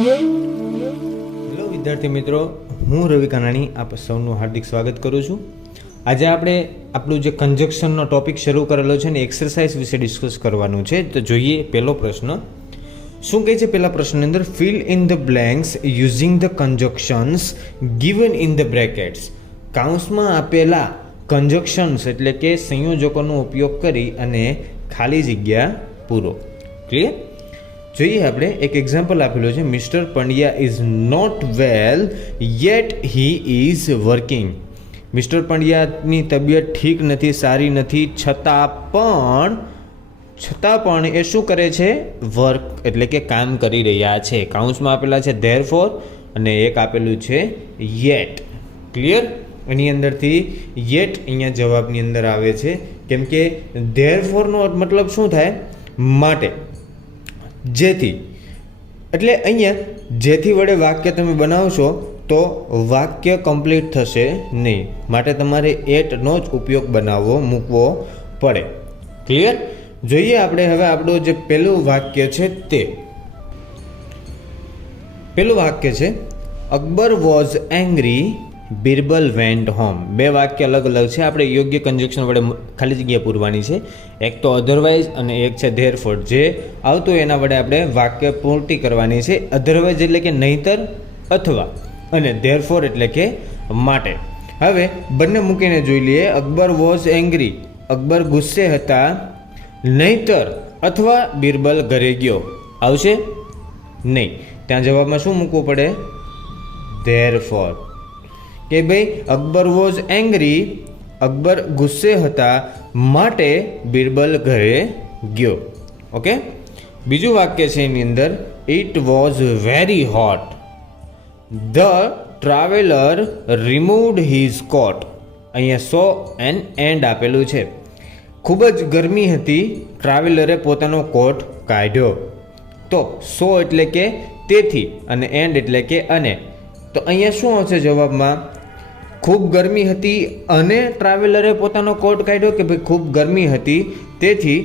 Hello વિદ્યાર્થી મિત્રો, હું રવિ કાનાણી આપ સૌનું હાર્દિક સ્વાગત કરું છું. આજે આપણે આપણું જે કન્જક્શનનો ટોપિક શરૂ કરેલો છે ને એક્સરસાઇઝ વિશે ડિસ્કસ કરવાનું છે. તો જોઈએ પહેલો પ્રશ્ન શું કહે છે. પહેલા પ્રશ્નની અંદર fill in the blanks using the conjunctions given in the brackets. કાઉન્સમાં આપેલા કન્જક્શન્સ એટલે કે સંયોજકોનો ઉપયોગ કરી અને ખાલી જગ્યા પૂરો. ક્લિયર? જોઈએ આપણે એક એક્ઝામ્પલ આપેલો છે. Mister Pandya is not well yet he is working. Mister પંડ્યાની તબિયત ઠીક નથી, સારી નથી, છતાં પણ એ શું કરે છે? વર્ક એટલે કે કામ કરી રહ્યા છે. કાઉન્સમાં આપેલા છે ધેરફોર અને એક આપેલું છે યેટ. ક્લિયર? એની અંદરથી યેટ અહીંયા જવાબની અંદર આવે છે, કેમ કે ધેરફોરનો મતલબ શું થાય? માટે. જેથી એટલે અહીંયા જેથી વડે વાક્ય તમે બનાવશો તો વાક્ય કમ્પ્લીટ થશે નહીં, માટે તમારે એટનો જ ઉપયોગ મૂકવો પડે. ક્લિયર? જોઈએ આપણે હવે આપણું જે પહેલું વાક્ય છે તે. પહેલું વાક્ય છે Akbar was angry, Birbal went home. બે વાક્ય અલગ અલગ છે. આપણે યોગ્ય કન્જક્શન વડે ખાલી જગ્યા પૂરવાની છે. એક તો અધરવાઇઝ અને એક છે ધેરફોર. જે આવતું એના વડે આપણે વાક્ય પૂર્તિ કરવાની છે. અધરવાઇઝ એટલે કે નહીતર અથવા, અને ધેરફોર એટલે કે માટે. હવે બંને મૂકીને જોઈ લઈએ. અકબર વોઝ એંગ્રી, અકબર ગુસ્સે હતા, નહીતર અથવા બિરબલ ઘરે ગયો. આવશે નહીં. ત્યાં જવાબમાં શું મૂકવું પડે? ધેરફોર. કે ભાઈ અકબર વોઝ એંગ્રી, અકબર ગુસ્સે હતા, માટે બિરબલ ઘરે ગયો. ઓકે. બીજું વાક્ય છે એની અંદર it was very hot, the traveller removed his coat. અહીંયા સો એન્ડ આપેલું છે. ખૂબ જ ગરમી હતી, ટ્રાવેલરે પોતાનો કોટ કાઢ્યો. તો સો એટલે કે તેથી અને એન્ડ એટલે કે અને. તો અહીંયા શું આવશે જવાબમાં? ખૂબ ગરમી હતી અને ટ્રાવેલરે પોતાનો કોટ કાઢ્યો, કે ભાઈ ખૂબ ગરમી હતી તેથી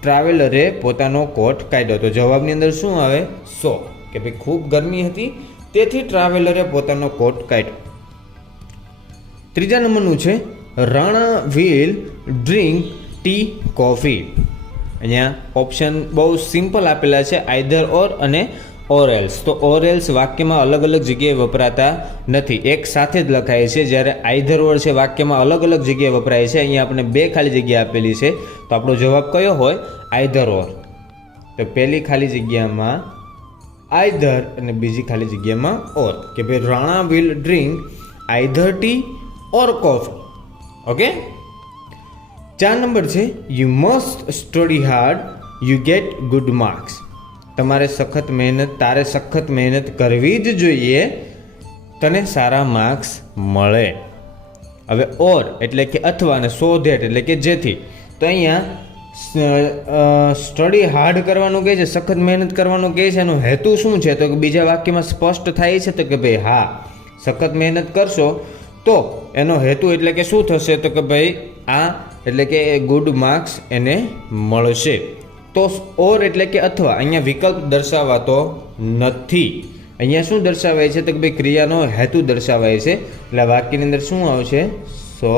ટ્રાવેલરે પોતાનો કોટ કાઢ્યો. તો જવાબની અંદર શું આવે? સો. કે ભાઈ ખૂબ ગરમી હતી તેથી ટ્રાવેલરે પોતાનો કોટ કાઢ્યો. ત્રીજા નંબરનું છે Rana will drink T coffee. અહીંયા ઓપ્શન બહુ સિમ્પલ આપેલા છે, આઈધર ઓર અને ઓર એલ્સ. તો ઓર એલ્સ વાક્યમાં અલગ અલગ જગ્યાએ વપરાતા નથી, એક સાથે જ લખાય છે. જ્યારે આઈધર ઓર છે વાક્યમાં અલગ અલગ જગ્યાએ વપરાય છે. અહીંયા આપણે બે ખાલી જગ્યા આપેલી છે, તો આપણો જવાબ કયો હોય? આઈધર ઓર. તો પહેલી ખાલી જગ્યામાં આઈધર અને બીજી ખાલી જગ્યામાં ઓર. કે ભાઈ Rana will drink either tea or coffee. Okay. 4 number છે you must study hard, you get good marks. તારે સખત મહેનત કરવી જ જોઈએ, તને સારા માર્ક્સ મળે. હવે ઓર એટલે કે અથવા અને સો ધેટ એટલે કે જેથી. તો અહીંયા સ્ટડી હાર્ડ કરવાનું કહે છે, સખત મહેનત કરવાનું કહે છે. એનો હેતુ શું છે? તો કે બીજા વાક્યમાં સ્પષ્ટ થાય છે. તો કે ભાઈ હા, સખત મહેનત કરશો તો એનો હેતુ એટલે કે શું થશે? તો કે ભાઈ આ એટલે કે ગુડ માર્ક્સ એને મળશે. તો ઓર એટલે કે અથવા અહીંયા વિકલ્પ દર્શાવાતો નથી. અહીંયા શું દર્શાવાય છે? તો કે ભાઈ ક્રિયાનો હેતુ દર્શાવાય છે. એટલે વાક્યની અંદર શું આવશે? So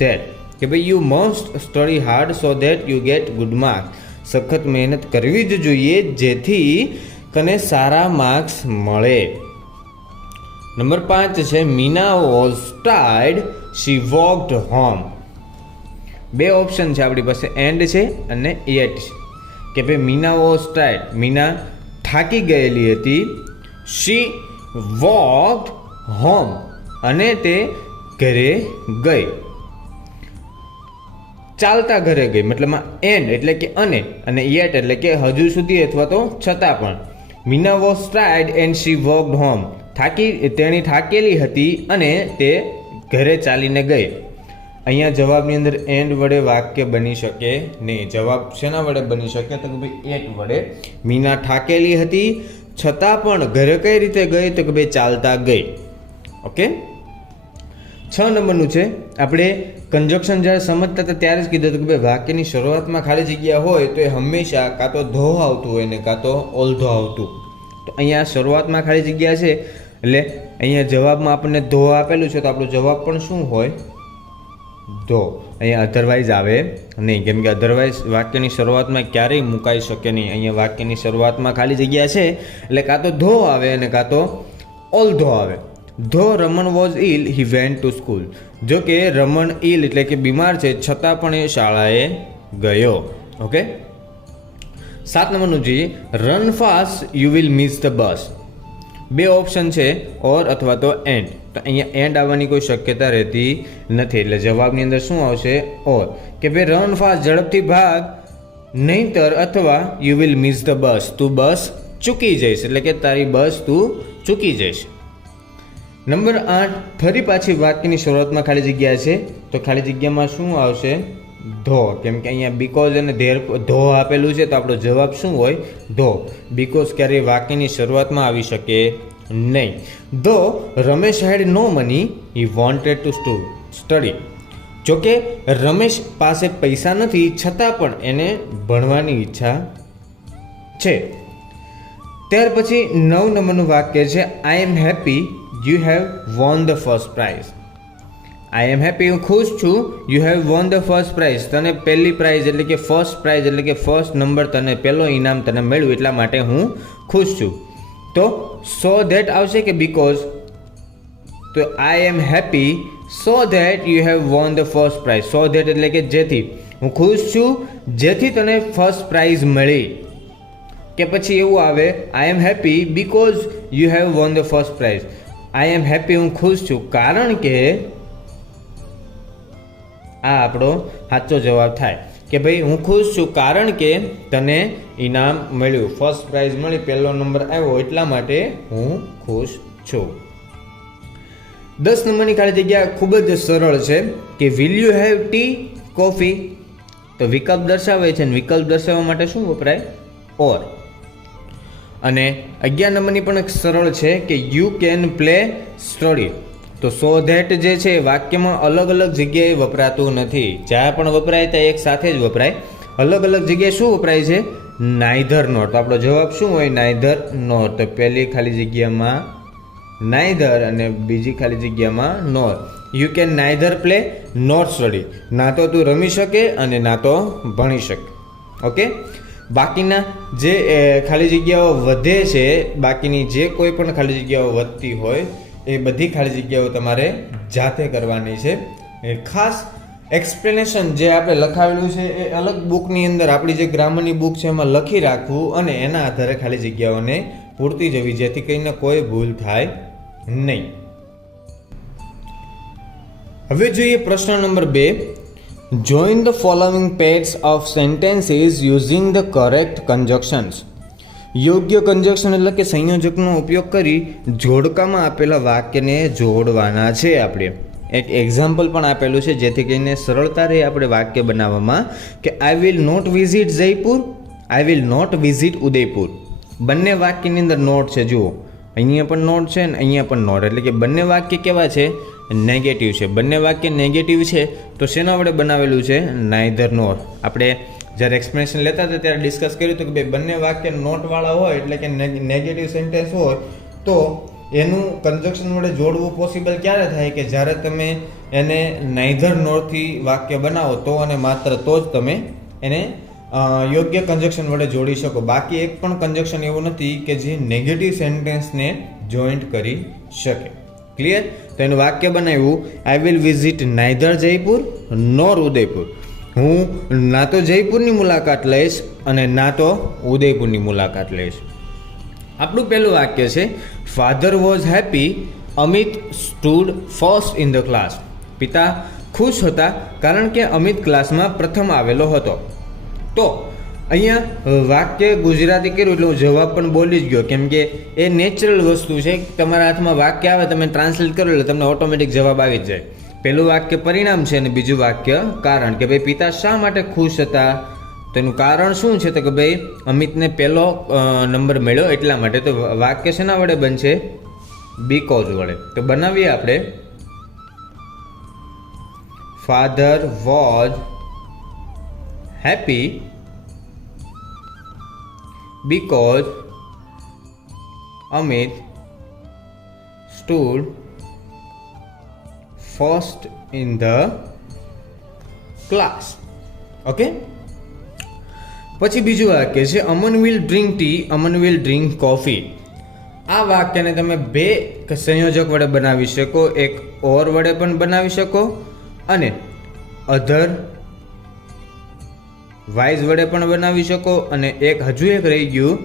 that. કે ભાઈ you must study hard so that you get good marks. સખત મહેનત કરવી જ જોઈએ જેથી તને સારા માર્ક્સ મળે. નંબર 5 છે Meena was tired, she walked home. બે ઓપ્શન છે આપણી પાસે, એન્ડ છે અને યેટ છે. કે ભાઈ મીના વોઝ ટાયર્ડ, મીના થાકી ગયેલી હતી, શી વોકડ હોમ અને તે ઘરે ગઈ, ચાલતા ઘરે ગઈ. મતલબ એન્ડ એટલે કે અને યેટ એટલે કે હજુ સુધી અથવા તો છતાં પણ. Meena was tired and she walked home. તેણી થાકેલી હતી અને તે ઘરે ચાલીને ગઈ. અહીંયા જવાબની અંદર એન્ડ વડે વાક્ય બની શકે નહીં. જવાબ શેના વડે બની શકે? તો કે ભાઈ એટ વડે. મીના થાકેલી હતી છતાં પણ ઘરે કઈ રીતે ગઈ? તો કે ભાઈ ચાલતા ગઈ. ઓકે. 6 નંબરનું છે આપણે કન્જક્શન જ્યારે સમજતા હતા ત્યારે જ કીધું હતું કે ભાઈ વાક્યની શરૂઆતમાં ખાલી જગ્યા હોય તો એ હંમેશા કાં તો ધો આવતું હોય ને કાં તો ઓલ્ધો આવતું. તો અહીંયા શરૂઆતમાં ખાલી જગ્યા છે એટલે અહીંયા જવાબમાં આપણને ધો આપેલું છે, તો આપણો જવાબ પણ શું હોય? ધો. અહીંયા અધરવાઇઝ આવે નહીં, કેમ કે અધરવાઇઝ વાક્યની શરૂઆતમાં ક્યારેય મુકાઈ શકે નહીં. અહીંયા વાક્યની શરૂઆતમાં ખાલી જગ્યા છે એટલે કાં તો ધો આવે અને કાં તો ઓલ ધો આવે. Though Raman was ill he went to school. જો કે રમણ ઇલ એટલે કે બીમાર છે, છતાં પણ એ શાળાએ ગયો. ઓકે, 7 નંબરનું જોઈએ, run fast you will miss the bus. બે ઓપ્શન છે, ઓર અથવા તો એન્ડ. તો અહીંયા એન્ડ આવવાની કોઈ શક્યતા રહેતી નથી, એટલે જવાબની અંદર શું આવશે? ઓર. કે ભાઈ રન ફાસ્ટ, ઝડપથી ભાગ, નહીંતર અથવા you will miss the bus, તું બસ ચૂકી જઈશ, એટલે કે તારી બસ તું ચૂકી જઈશ. નંબર 8, ફરી પાછી વાક્યની શરૂઆતમાં ખાલી જગ્યા છે, તો ખાલી જગ્યામાં શું આવશે? ધો. કેમ કે અહીંયા બીકોઝ અને ધેર ધો આપેલું છે, તો આપણો જવાબ શું હોય? ધો. બીકોઝ ક્યારેય વાક્યની શરૂઆતમાં આવી શકે નહીં. Though Ramesh had no money he wanted to study. જોકે રમેશ પાસે પૈસા નથી, છતાં પણ એને ભણવાની ઈચ્છા છે. ત્યાર પછી 9 નંબરનું વાક્ય છે, I am happy you have won the first prize. I am happy, હું ખુશ છું, you have won the first prize, તને પહેલી પ્રાઇઝ એટલે કે ફર્સ્ટ પ્રાઇઝ એટલે કે ફર્સ્ટ નંબર, તને પહેલો ઇનામ તને મળ્યું એટલા માટે હું ખુશ છું. તો સો ધેટ આવશે કે બીકોઝ? તો I am happy so that you have won the first prize. So that એટલે કે જેથી, હું ખુશ છું જેથી તને ફર્સ્ટ પ્રાઇઝ મળી. કે પછી એવું આવે, I am happy because you have won the first prize. I am happy, હું ખુશ છું કારણ કે, આ આપણો સાચો જવાબ થાય કે ભાઈ હું ખુશ છું કારણ કે તને ઇનામ મળ્યું, ફર્સ્ટ પ્રાઇઝ મળી, પહેલો નંબર આવ્યો એટલા માટે હું ખુશ છું. 10 નંબરની ખાલી જગ્યા ખૂબ જ સરળ છે કે will you have T coffee. તો વિકલ્પ દર્શાવે છે, અને વિકલ્પ દર્શાવવા માટે શું વપરાય? ઓર. અને 11 નંબરની પણ એક સરળ છે કે યુ કેન પ્લે સ્ટડી. તો સો ધેટ જે છે વાક્યમાં અલગ અલગ જગ્યાએ વપરાતું નથી, જ્યાં પણ વપરાય ત્યાં એક સાથે જ વપરાય. અલગ અલગ જગ્યાએ શું વપરાય છે? Neither nor. તો આપણો જવાબ શું હોય? Neither nor. તો પહેલી ખાલી જગ્યામાં નાઈધર અને બીજી ખાલી જગ્યામાં nor. You can neither play nor study. ના તો તું રમી શકે અને ના તો ભણી શકે. ઓકે, બાકીના જે ખાલી જગ્યાઓ વધે છે, બાકીની જે કોઈ પણ ખાલી જગ્યાઓ વધતી હોય એ બધી ખાલી જગ્યાઓ તમારે જાતે કરવાની છે. ખાસ એક્સપ્લેનેશન જે આપણે લખાવેલું છે એ અલગ બુકની અંદર, આપણી જે ગ્રામરની બુક છે એમાં લખી રાખવું અને એના આધારે ખાલી જગ્યાઓને પૂરતી જવી, જેથી કરીને કોઈ ભૂલ થાય નહીં. હવે જોઈએ પ્રશ્ન number 2. Join the following pairs of sentences using the correct કન્જક્શન્સ. યોગ્ય કન્જક્શન એટલે કે સંયોજકનો ઉપયોગ કરી જોડકામાં આપેલા વાક્યને જોડવાના છે. આપણે એક એક્ઝામ્પલ પણ આપેલું છે જેથી કરીને સરળતા રહે આપણે વાક્ય બનાવવામાં. કે I will not visit Jaipur, I will not visit Udaipur. બંને વાક્યની અંદર નોટ છે, જુઓ અહીંયા પણ નોટ છે ને અહીંયા પણ નોટ, એટલે કે બંને વાક્ય કેવા છે? નેગેટિવ છે. બંને વાક્ય નેગેટિવ છે તો શેના વડે બનાવેલું છે? નાઈધર નોર. આપણે જ્યારે એક્સપ્લેનેશન લેતા હતા ત્યારે ડિસ્કસ કર્યું હતું કે ભાઈ બંને વાક્ય નોટવાળા હોય એટલે કે નેગેટિવ સેન્ટેન્સ હોય તો એનું કન્જક્શન વડે જોડવું પોસિબલ ક્યારે થાય? કે જ્યારે તમે એને નાઈધર નોરથી વાક્ય બનાવો તો અને માત્ર તો જ તમે એને યોગ્ય કન્જક્શન વડે જોડી શકો. બાકી એક પણ કન્જક્શન એવું નથી કે જે નેગેટિવ સેન્ટેન્સને જોઈન્ટ કરી શકે. ક્લિયર? તો એનું વાક્ય બનાવ્યું, I will visit neither Jaipur nor Udaipur. હું ના તો જયપુરની મુલાકાત લઈશ અને ના તો ઉદયપુરની મુલાકાત લઈશ. આપણું પહેલું વાક્ય છે, father was happy Amit stood first in the class. પિતા ખુશ હતા કારણ કે અમિત ક્લાસમાં પ્રથમ આવેલો હતો. તો અહીંયા વાક્ય ગુજરાતી કર્યું એટલે હું જવાબ પણ બોલી જ ગયો, કેમ કે એ નેચરલ વસ્તુ છે. તમારા હાથમાં વાક્ય આવે, તમે ટ્રાન્સલેટ કરો એટલે તમને ઓટોમેટિક જવાબ આવી જ જાય. પહેલું વાક્ય પરિણામ છે અને બીજું વાક્ય કારણ. કે ભાઈ પિતા શા માટે ખુશ હતા? તો એનું કારણ શું છે? તો કે ભાઈ અમિતને પહેલો નંબર મળ્યો એટલા માટે. તો વાક્ય શેના વડે બનશે? બીકોઝ વડે. તો બનાવીએ આપણે, father was happy because Amit stood first in the class. Okay, પછી બીજું વાક્ય છે Aman will drink tea, Aman will drink coffee. આ વાક્યને તમે બે સંયોજક વડે બનાવી શકો, એક ઓર વડે પણ બનાવી શકો અને અધર વાઇઝ વડે પણ બનાવી શકો, અને એક હજુ એક રહી ગયું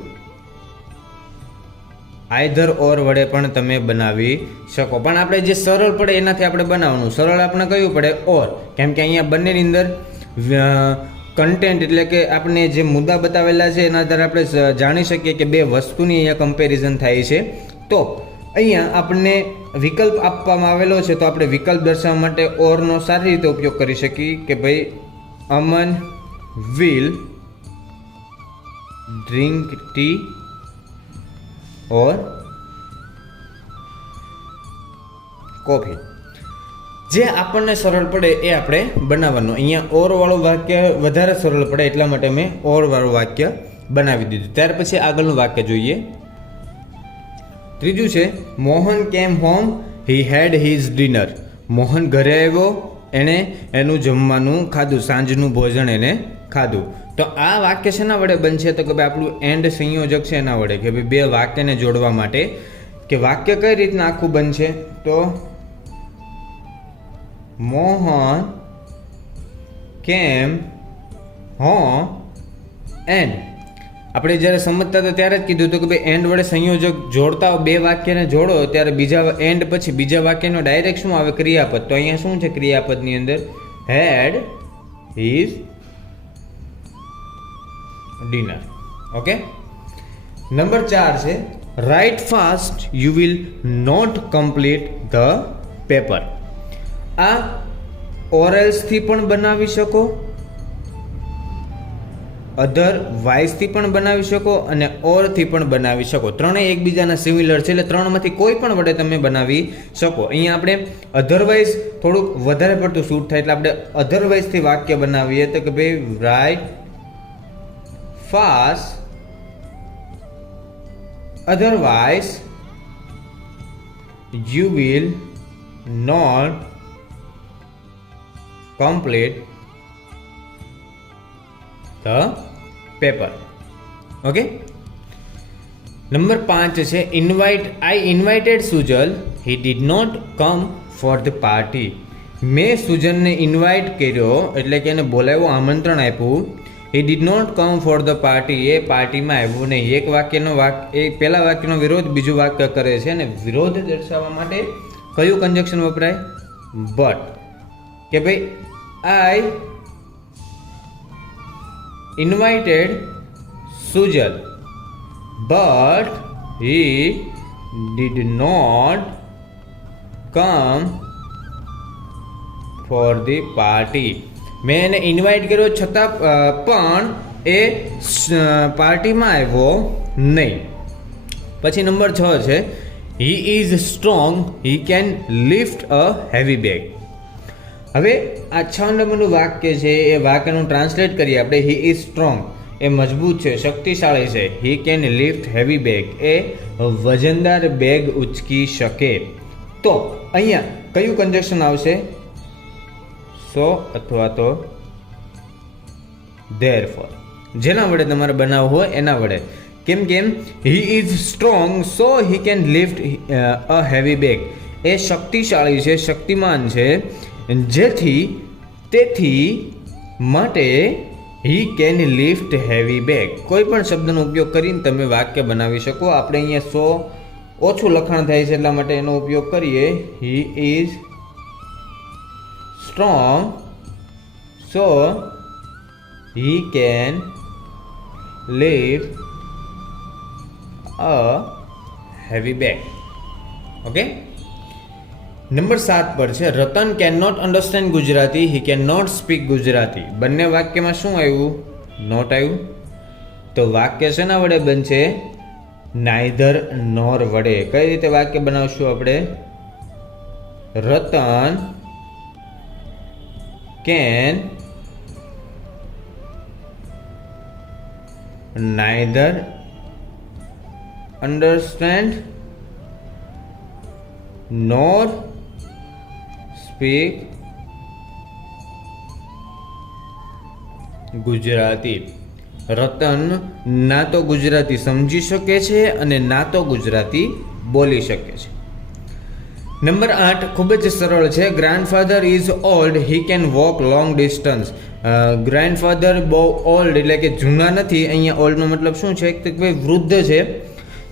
આઈધર ઓર વડે પણ તમે બનાવી શકો. પણ આપણે જે સરળ પડે એનાથી આપણે બનાવવાનું. સરળ આપણે કયું પડે? ઓર, કેમ કે અહીંયા બંનેની અંદર કન્ટેન્ટ એટલે કે આપણે જે મુદ્દા બતાવેલા છે એના આધારે આપણે જાણી શકીએ કે બે વસ્તુની અહીંયા કમ્પેરિઝન થાય છે. તો અહીંયા આપણને વિકલ્પ આપવામાં આવેલો છે, તો આપણે વિકલ્પ દર્શાવવા માટે ઓરનો સારી રીતે ઉપયોગ કરી શકીએ કે ભાઈ Aman will drink tea or coffee. જે આપણને સરળ પડે એ આપણે બનાવવાનું. અહીંયા ઓર વાળું વાક્ય વધારે સરળ પડે એટલા માટે મેં ઓર વાળું વાક્ય બનાવી દીધું. ત્યાર પછી આગળનું વાક્ય જોઈએ. ત્રીજું છે મોહન કેમ હોમ, હી હેડ હિઝ ડિનર. મોહન ઘરે આવ્યો, એણે એનું જમવાનું ખાધું, સાંજનું ભોજન એને ખાધું. તો આ વાક્ય શેના વડે બનશે? તો કે ભાઈ આપણું એન્ડ સંયોજક છે એના વડે, કે ભાઈ બે વાક્યને જોડવા માટે કે વાક્ય કઈ રીતના આખું બનશે. તો મોહન કેમ હોમ એન્ડ. આપણે જ્યારે સમજતા હતા ત્યારે જ કીધું હતું કે ભાઈ એન્ડ વડે સંયોજક જોડતા બે વાક્યને જોડો ત્યારે બીજા એન્ડ પછી બીજા વાક્યનો ડાયરેક્ટ શું આવે? ક્રિયાપદ. તો અહીંયા શું છે ક્રિયાપદની અંદર? Had his dinner. Okay, number 4 છે write fast you will not complete the paper. આ ઓરલ્સથી પણ બનાવી શકો, અધર વાઇઝથી પણ બનાવી શકો અને ઓરથી પણ બનાવી શકો. ત્રણેય એકબીજાના સિમિલર છે એટલે ત્રણમાંથી કોઈ પણ વડે તમે બનાવી શકો. અહીંયા આપણે અધરવાઇઝ થોડુંક વધારે પડતું શૂટ થાય એટલે આપણે અધરવાઇઝથી વાક્ય બનાવીએ તો કે ભાઈ write fast otherwise you will not complete the paper. Okay, number 5 છે invite. I invited Sujal, he did not come for the party. મેં સુજનને ઇન્વાઇટ કર્યો એટલે કે એને બોલાવ્યો, આમંત્રણ આપ્યું. he did not come for the party, એ પાર્ટીમાં આવ્યો નહીં. એક વાક્યનો એ પહેલા વાક્યનો વિરોધ બીજું વાક્ય કરે છે અને વિરોધ દર્શાવવા માટે કયું કન્જક્શન વપરાય? બટ. કે ભાઈ I invited Sujal but he did not come for the party. મેં એને ઇન્વાઇટ કર્યો છતાં પણ એ પાર્ટીમાં આવ્યો નહીં. પછી નંબર 6 છે હી is strong, he can lift a heavy bag. હવે આ 6 નંબરનું વાક્ય છે એ વાક્યનું ટ્રાન્સલેટ કરીએ આપણે. હી ઇઝ સ્ટ્રોંગ, એ મજબૂત છે, શક્તિશાળી છે. He can lift heavy bag, એ વજનદાર બેગ ઉચકી શકે. તો અહીંયા કયું કન્જક્શન આવશે? સો અથવા તો ધેરફોર. જેના વડે તમારે બનાવવું હોય એના વડે. કેમ he is strong so he can lift a heavy bag. એ શક્તિશાળી છે, શક્તિમાન છે, તેથી માટે he can lift heavy bag. કોઈ પણ શબ્દનો ઉપયોગ કરીને તમે વાક્ય બનાવી શકો. આપણે અહીંયા 100 ઓછું લખાણ થાય છે એટલા માટે એનો ઉપયોગ કરીએ. He is strong so he can lift a heavy bag. Okay, number 7 પર છે Ratan can not understand Gujarati, he can not speak Gujarati. બંને વાક્યમાં શું આવ્યું? નોટ આવ્યું. તો વાક્ય શેના વડે બનશે? નાઈધર નોર વડે. કઈ રીતે વાક્ય બનાવશું આપણે? Ratan can neither understand nor speak Gujarati. Ratan ના તો ગુજરાતી સમજી શકે છે અને ના તો ગુજરાતી બોલી શકે છે. નંબર 8 ખૂબ જ સરળ છે. Grandfather is old, he can walk long distance. Grandfather બહુ ઓલ્ડ એટલે કે જૂના નથી. અહીંયા ઓલ્ડનો મતલબ શું છે કે ભાઈ વૃદ્ધ છે.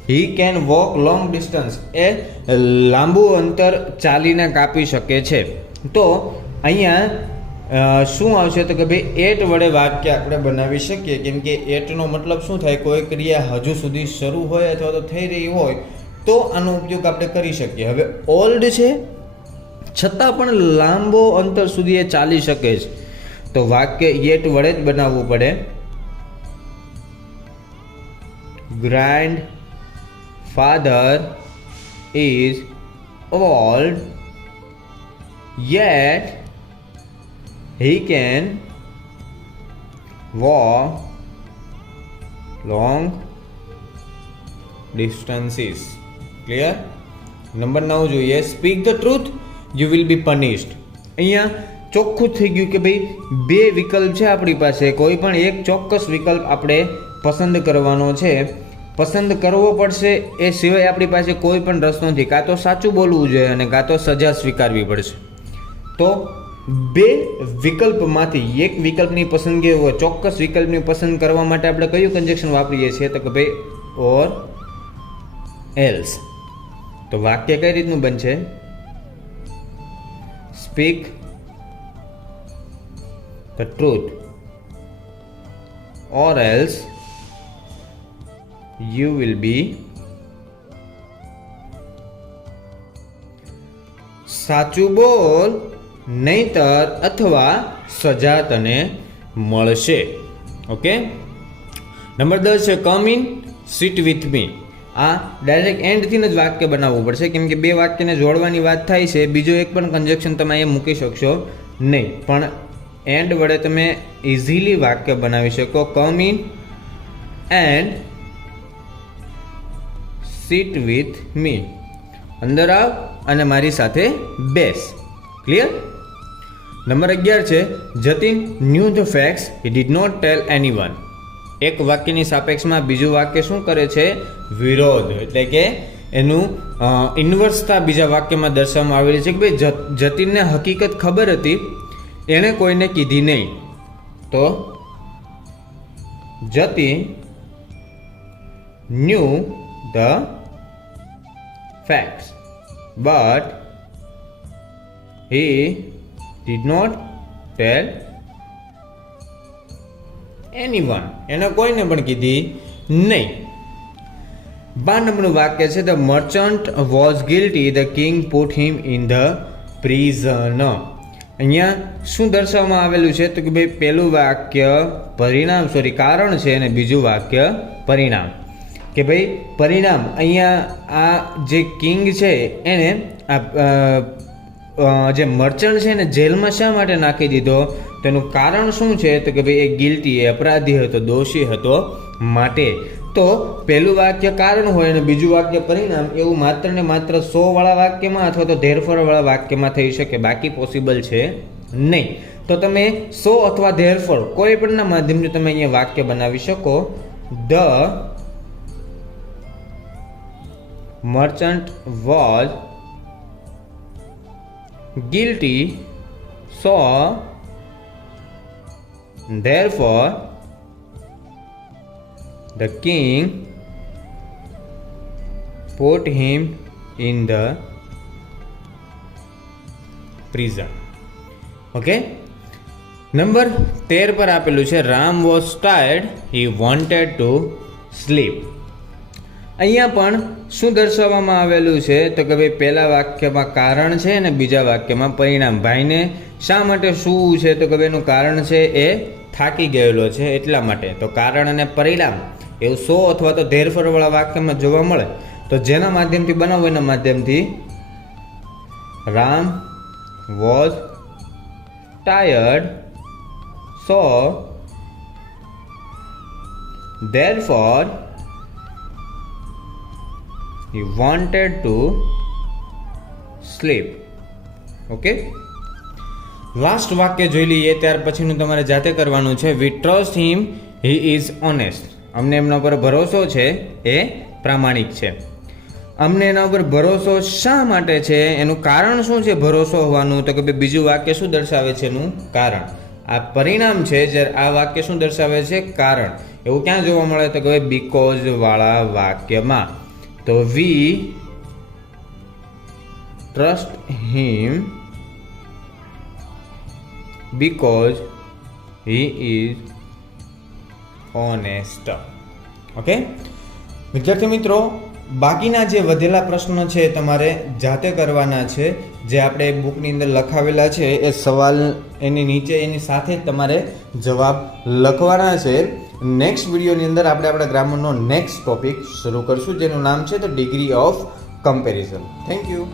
He can walk long distance એ લાંબુ અંતર ચાલીને કાપી શકે છે. તો અહીંયા શું આવશે તો કે ભાઈ એટ વડે વાક્ય આપણે બનાવી શકીએ, કેમ કે એટનો મતલબ શું થાય, કોઈ ક્રિયા હજુ સુધી શરૂ હોય અથવા તો થઈ રહી હોય તો આનો ઉપયોગ આપણે કરી શકીએ. હવે ઓલ્ડ છે છતાં પણ લાંબો અંતર સુધી એ ચાલી શકે છે, તો વાક્ય એટ વડે જ બનાવવું પડે. Grand father is old yet he can walk long distances. Clear? Number 9 જોઈએ. Speak the truth you will be punished. અહીંયા ચોખ્ખું થઈ ગયું કે ભાઈ બે વિકલ્પ છે આપણી પાસે, કોઈ પણ એક ચોક્કસ વિકલ્પ આપણે પસંદ કરવાનો છે. પસંદ કરવો પડશે, એ સિવાય આપણી પાસે કોઈ પણ રસ્તો નથી. કાં તો સાચું બોલવું જોઈએ અને કાં તો સજા સ્વીકારવી પડશે. તો બે વિકલ્પમાંથી એક વિકલ્પની પસંદગી હોય, ચોક્કસ વિકલ્પની પસંદ કરવા માટે આપણે કયું કન્જક્શન વાપરીએ છીએ તો કે ભાઈ ઓર એલ્સ. તો વાક્ય કઈ રીતનું બનશે? Speak the truth or else you will be, સાચું બોલ નહીતર અથવા સજા તને મળશે. ઓકે. નંબર 10 છે come in sit with me. આ ડાયરેક્ટ એન્ડથી જ વાક્ય બનાવવું પડશે, કેમ કે બે વાક્યને જોડવાની વાત થાય છે. બીજો એક પણ કન્જક્શન તમે અહીંયા મૂકી શકશો નહીં, પણ એન્ડ વડે તમે ઇઝીલી વાક્ય બનાવી શકો. Come in and sit with me. અંદર આવ અને મારી સાથે બેસ. ક્લિયર? નંબર 11 છે Jatin knew the facts, he did not tell anyone. એક વાક્યની સાપેક્ષમાં બીજું વાક્ય શું કરે છે? વિરોધ, એટલે કે એનું ઇન્વર્સતા બીજા વાક્યમાં દર્શાવવામાં આવેલી છે કે ભાઈ જતીનને હકીકત ખબર હતી, એણે કોઈને કીધી નહીં. તો Jatin knew the facts but he did not tell anyone. એને કોઈને પણ કીધી નહીં. 12 નંબરનું વાક્ય છે the merchant was guilty, the king put him in the prison. અહીંયા શું દર્શાવવામાં આવેલું છે તો કે ભાઈ પહેલું વાક્ય કારણ છે અને બીજું વાક્ય પરિણામ. કે ભાઈ પરિણામ, અહીંયા આ જે કિંગ છે એને જે મર્ચન્ટ છે એને જેલમાં શા માટે નાખી દીધો? તેનું કારણ શું છે તો કે ભાઈ એ ગિલ્ટી, એ અપરાધી હતો, દોષી હતો માટે. તો પહેલું વાક્ય કારણ હોય અને બીજું વાક્ય પરિણામ, એવું માત્ર ને માત્ર 100 વાળા વાક્યમાં અથવા તો ધેરફોર વાળા વાક્યમાં થઈ શકે, બાકી પોસિબલ છે નહીં. તો તમે 100 અથવા ધેરફોર કોઈ પણના માધ્યમથી તમે અહીંયા વાક્ય બનાવી શકો. The merchant was guilty, so therefore the king put him in the prison. Okay. Number 13 પર આપેલું છે Ram was tired, he wanted to sleep. અહીંયા પણ શું દર્શાવવામાં આવેલું છે તો કે ભાઈ પહેલા વાક્યમાં કારણ છે અને બીજા વાક્યમાં પરિણામ. ભાઈને શા માટે સૂવું છે તો કે ભાઈ એનું કારણ છે એ થાકી ગયેલો છે એટલા માટે. તો કારણ અને પરિણામ એવું 100 અથવા તો ધેરફોર વાળા વાક્યમાં જોવા મળે. તો જેના માધ્યમથી બનાવો એના માધ્યમથી Ram was tired, so therefore he wanted to sleep. Okay, last વાક્ય જોઈ લઈએ, ત્યાર પછીનું તમારે જાતે કરવાનું છે. We trust him, he is honest. અમને એમના પર ભરોસો છે, એ પ્રામાણિક છે. અમને એના ઉપર ભરોસો શા માટે છે, એનું કારણ શું છે ભરોસો હોવાનું? તો કે ભાઈ બીજું વાક્ય શું દર્શાવે છે? એનું કારણ. આ પરિણામ છે, જ્યારે આ વાક્ય શું દર્શાવે છે? કારણ. એવું ક્યાં જોવા મળે? તો કે ભાઈ બીકોઝ વાળા વાક્યમાં. તો we trust him because he is honest. Okay વિદ્યાર્થી મિત્રો, બાકીના જે વધેલા પ્રશ્નો છે તમારે જાતે કરવાના છે. જે આપણે બુકની અંદર લખાવેલા છે એ સવાલ એની નીચે એની સાથે જ તમારે જવાબ લખવાના છે. નેક્સ્ટ વિડીયોની અંદર આપણે આપણા ગ્રામરનો નેક્સ્ટ ટોપિક શરૂ કરશું, જેનું નામ છે the degree of comparison. Thank you.